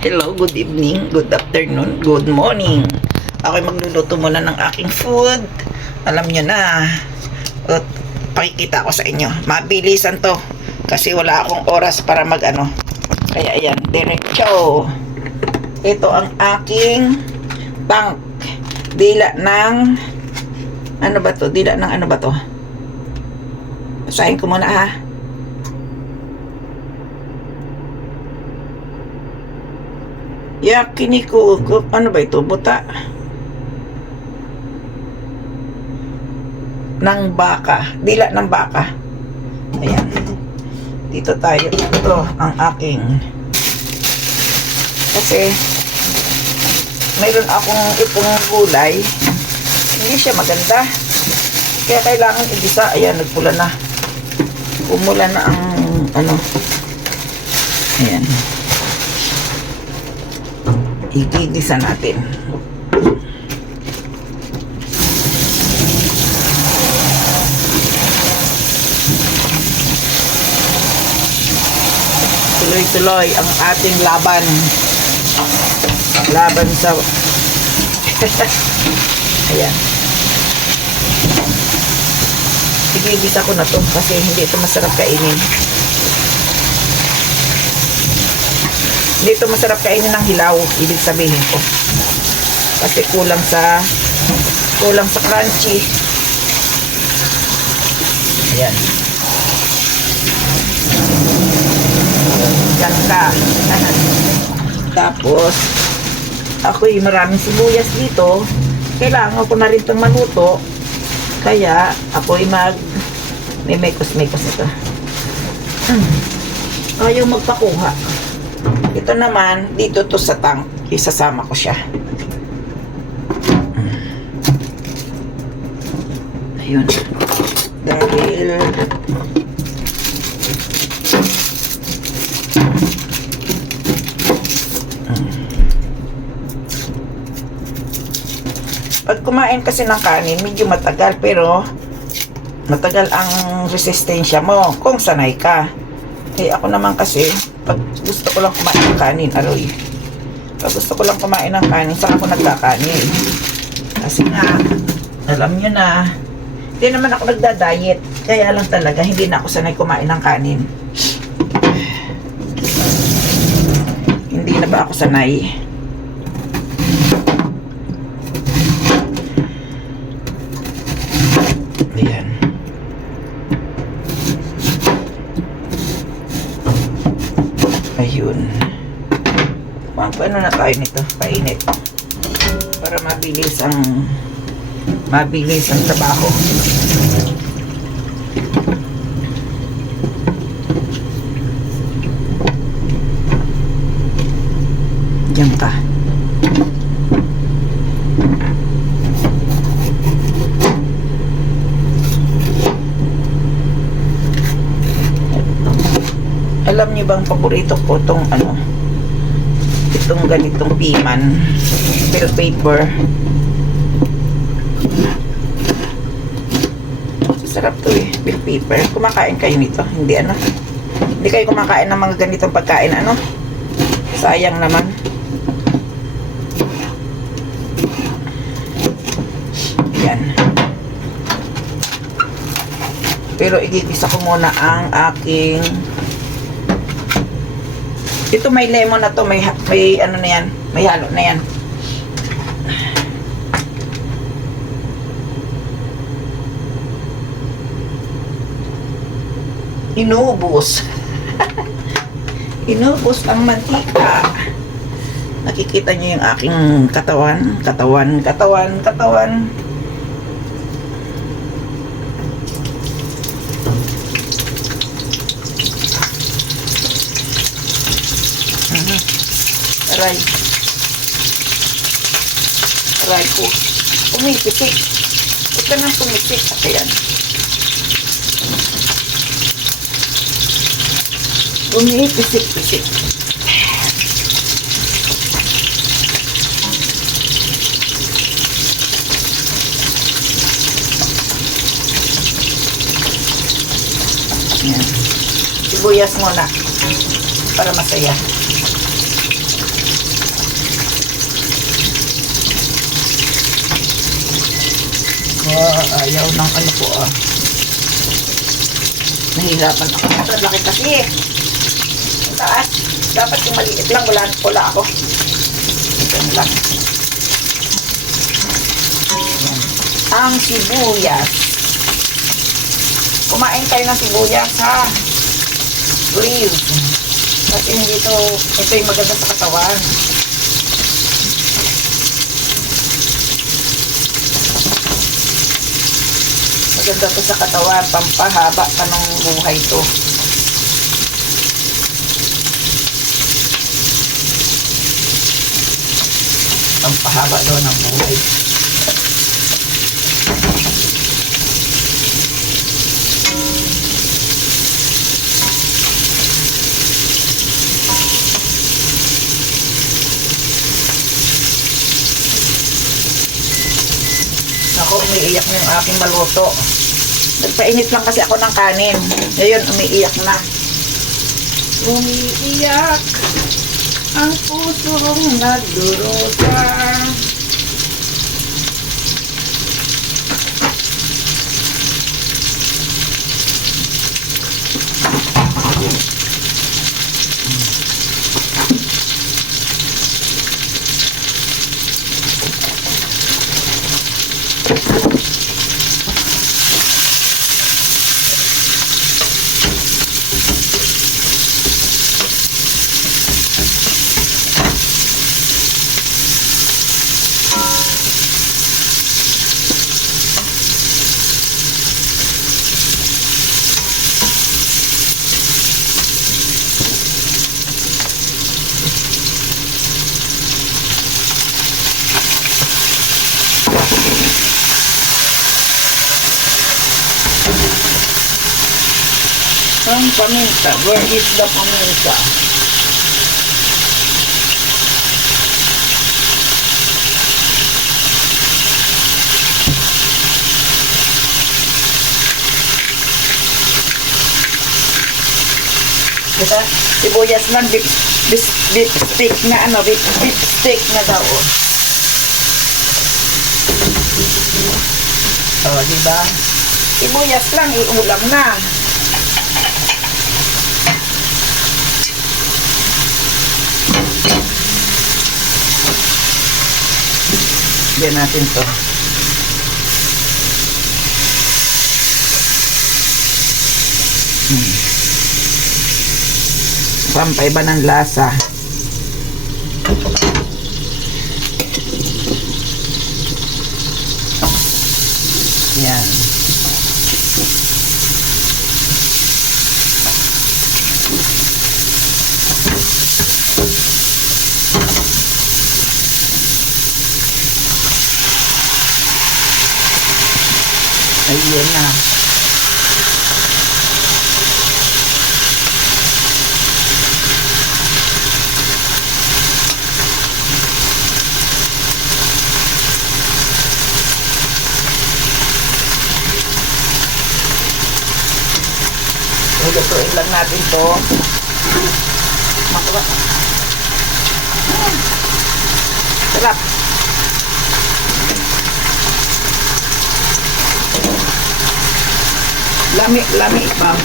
Hello, good evening, good afternoon, good morning. Ako'y magluluto muna ng aking food. Alam nyo na. At pakikita ko sa inyo. Mabilisan to. Kasi wala akong oras para mag-ano. Kaya ayan, diretso. Ito ang aking tank. Dila ng... Ano ba to? Dila ng ano ba to? Basahin ko muna ha. Yakiniku, ano ba ito? Buta ng baka. Dila ng baka. Ayan. Dito tayo. Ito ang aking. Kasi mayroon akong itong gulay. Hindi siya maganda. Kaya kailangan igisa. Ayan, nagpula na. Umula na ang ano. Ayan. Igigisa natin. Tuloy-tuloy ang ating laban. Laban sa... Ayan. Igigisa ko na to kasi hindi ito masarap kainin. Hindi ito masarap kainin ng hilaw, ibig sabihin ko. Kasi kulang sa crunchy. Ayan. Yan ka. Tapos, ako'y maraming sibuyas dito. Kailangan ko na rin itong maluto. Kaya, ako'y may mekos-mekos ito. Ayaw magpakuha. Ito naman, dito to sa tank. Isasama ko siya. Ayun. Dahil pag kumain kasi ng kanin, medyo matagal, pero matagal ang resistensya mo kung sanay ka. Eh ako naman kasi, pag gusto ko lang kumain ng kanin, aroy. Pag gusto ko lang kumain ng kanin, saka ako nagkakanin. Kasi nga, alam nyo na, hindi naman ako nagda-diet. Kaya lang talaga, hindi na ako sanay kumain ng kanin. Hindi na ba ako sanay? Ayan. Ayun. Paano na tayo nito? Painit. Para mabilis ang trabaho. Diyan ka. Alam niyo bang paborito ko itong ano? Itong ganitong piman. Bell pepper. Sarap to eh, bell pepper. Kumakain kayo nito? Hindi ano? Hindi kayo kumakain ng mga ganitong pagkain ano? Sayang naman. Yan. Pero igigisa ko muna ang aking... Ito may lemon na to, may ano na yan, may halo na yan. Inubos. Inubos ang mantika. Nakikita nyo yung aking katawan. Aray ko. Pumipitik. Huwag ka nang pumitik. Ayan. Pumipitik-pitik. Ayan. Sibuyas muna. Para masaya. Ayaw ng ano ko ah. Nahihirapan ako. Ito, laki kasi. Ang taas. Dapat yung maliit lang. Wala ako. Ito lang. Ayan. Ang sibuyas. Kumain tayo ng sibuyas ha. Grill. Kasi hindi ito yung maganda sa katawan. Maganda to sa katawan, pampahaba pa ng buhay to. Pampahaba daw ng buhay. Ako, umiiyak na yung aking maluto. Nagpainit lang kasi ako ng kanin. Ngayon, umiiyak na. Umiiyak ang pusong nagdurusa. Ang paminta. Where is the paminta? Kita, sibuyas lang, beef steak na ano, beef steak na daw. Oh, diba? Sibuyas lang, iulam na. Diyan natin to. Pampaiba ng lasa. Yan. Ayun na. Lutuin lang natin to. Makuha. Sarap. Lami pa.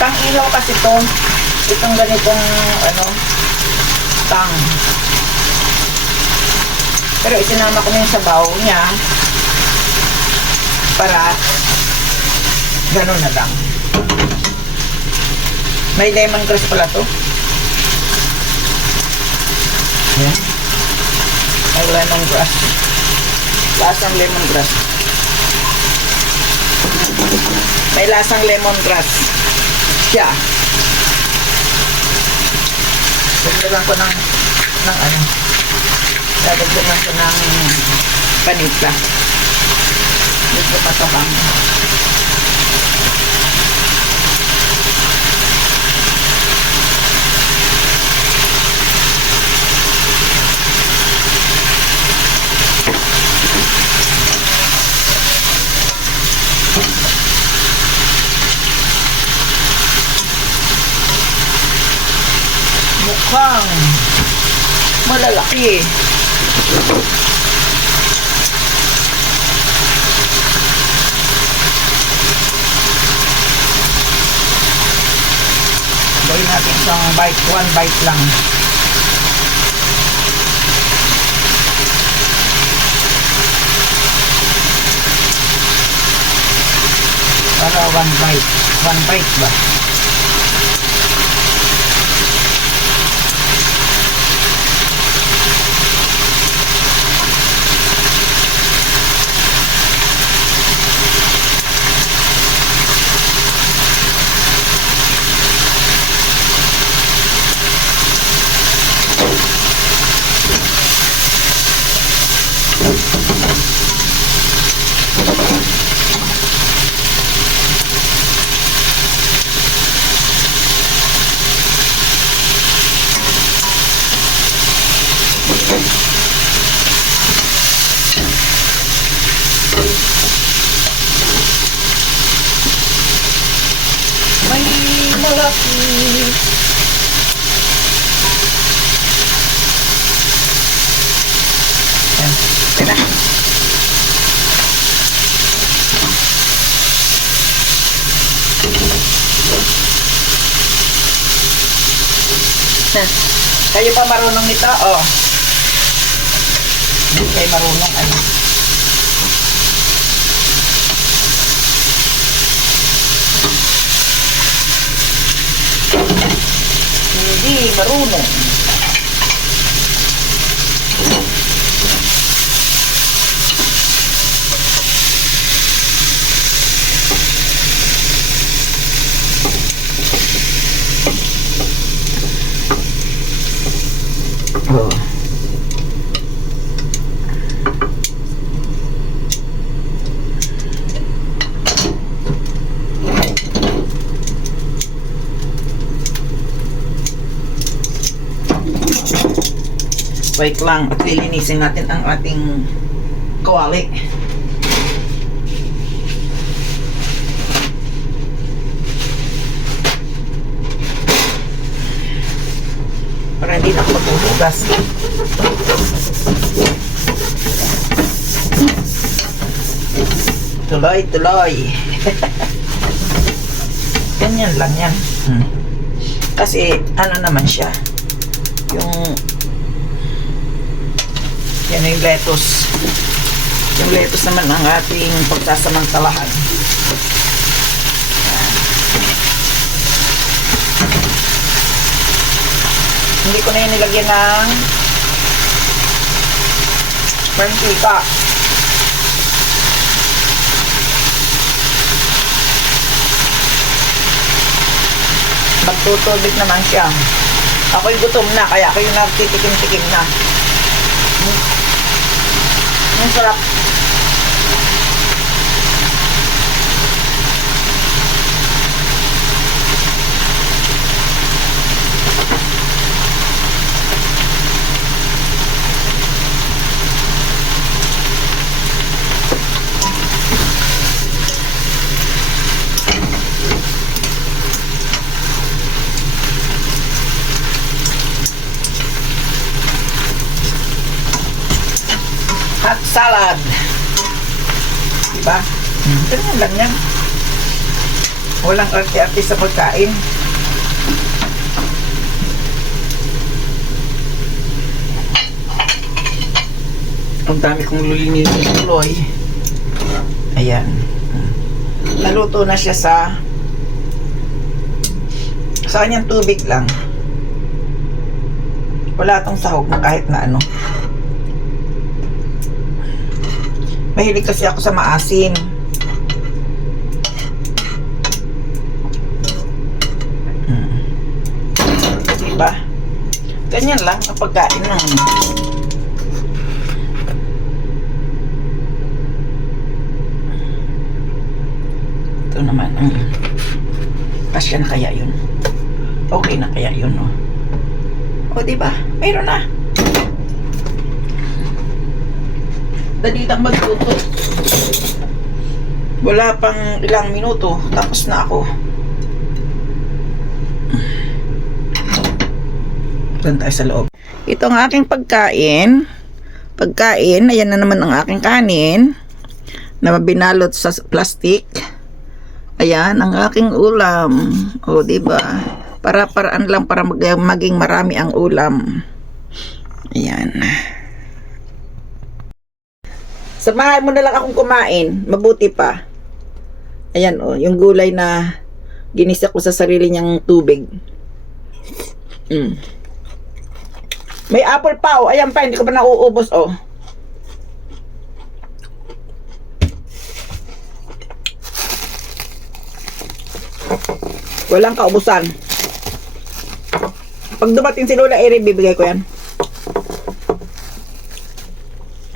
Pang-ilaw kasi to. Itong ganitong ano, tang. Pero isinama ko na yung sabaw niya para ganun na lang. May lemongrass pala to. Yan. May lemongrass. Lasang lemongrass. May lasang lemongrass siya. Dagdagan ko ng ano, dadagdagan ko ng panika. Dito patabang. Mukhang malalaki. Gawin natin isang bite, one bite lang. Para one bite ba? May malaki. Yan. Tira. Kayo pa marunong nito? Oh. Hindi kayo marunong. Ano? Hindi marunong. Oh. Wait lang at lilinisin natin ang ating kawali. Para hindi na ako maghuhugas. Tuloy. Ganyan lang yan. Kasi ano naman siya. Yan yung lettuce. Yung lettuce naman ang ating pagsasamantalahan. Hindi ko na yung nilagyan ng mantika. Magtutubig naman siya. Ako'y gutom na, kaya ako yung nagtitikim-tikim na. Ang sarap. Hot salad. Diba? Ganyan lang yan. Walang arte-arte sa pagkain. Ang dami kong lulinisin tuloy. Ayan. Naluto na siya sa kanyang tubig lang. Wala tong sahog na kahit na ano. Mahilig kasi ako sa maasim. Ganyan lang ang pagkain ng ito naman ang pasya na kaya yun. Okay na kaya yun, no? O, diba? Mayroon na. Dalitang magluto. Wala pang ilang minuto. Tapos na ako. Doon tayo sa loob. Ito ang aking pagkain. Ayan na naman ang aking kanin na binalot sa plastic. Ayan ang aking ulam. O, diba? Para-paraan lang para maging marami ang ulam. Ayan. Samahan mo na lang akong kumain. Mabuti pa. Ayan, o. Yung gulay na ginisa ko sa sarili niyang tubig. May apple pa, o. Ayan pa, hindi ko pa nauubos, o. Walang kaubusan. Pag dumating si Lola Eri, bibigay ko yan.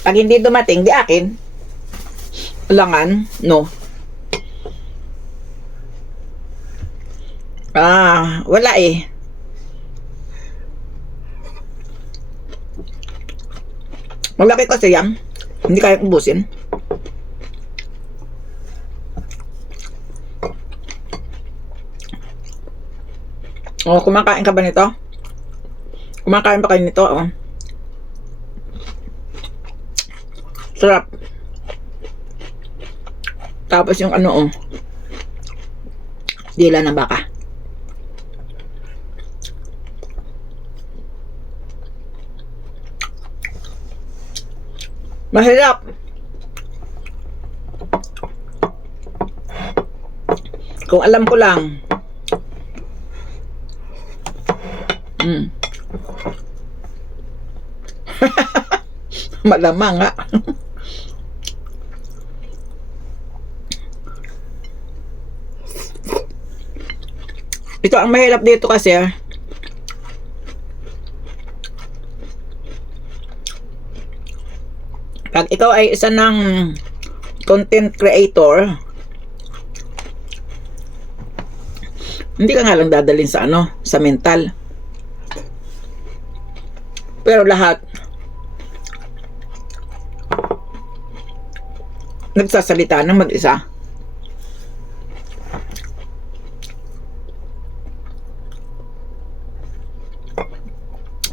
Pag hindi dumating, di akin. Langan, no. Wala eh. Malaki kasi yan. Hindi kaya ubusin. Oh, kumakain ka ba nito? Kumakain pa kayo nito, oh. Sarap. Tapos yung ano, oh. Dila ng baka. Mahirap. Kung alam ko lang. Malamang nga. Ito ang mahirap dito kasi pag ikaw ay isa ng content creator, hindi ka nga lang dadalhin sa ano, sa mental. Pero lahat nagsasalita ng mag-isa.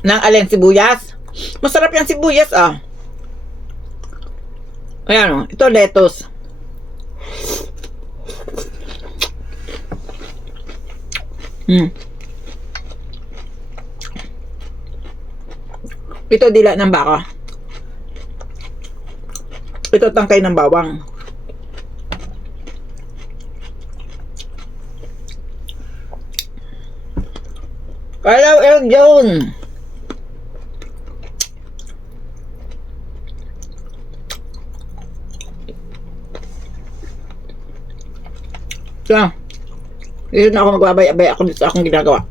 Nang alin sibuyas. Masarap yung sibuyas, ah. Ayan, oh. Ito lettuce. Ito dila ng baka. Ito tangkay ng bawang. Hello, Eljon. Dito na ako magbabay-abay ako dito sa akong ginagawa.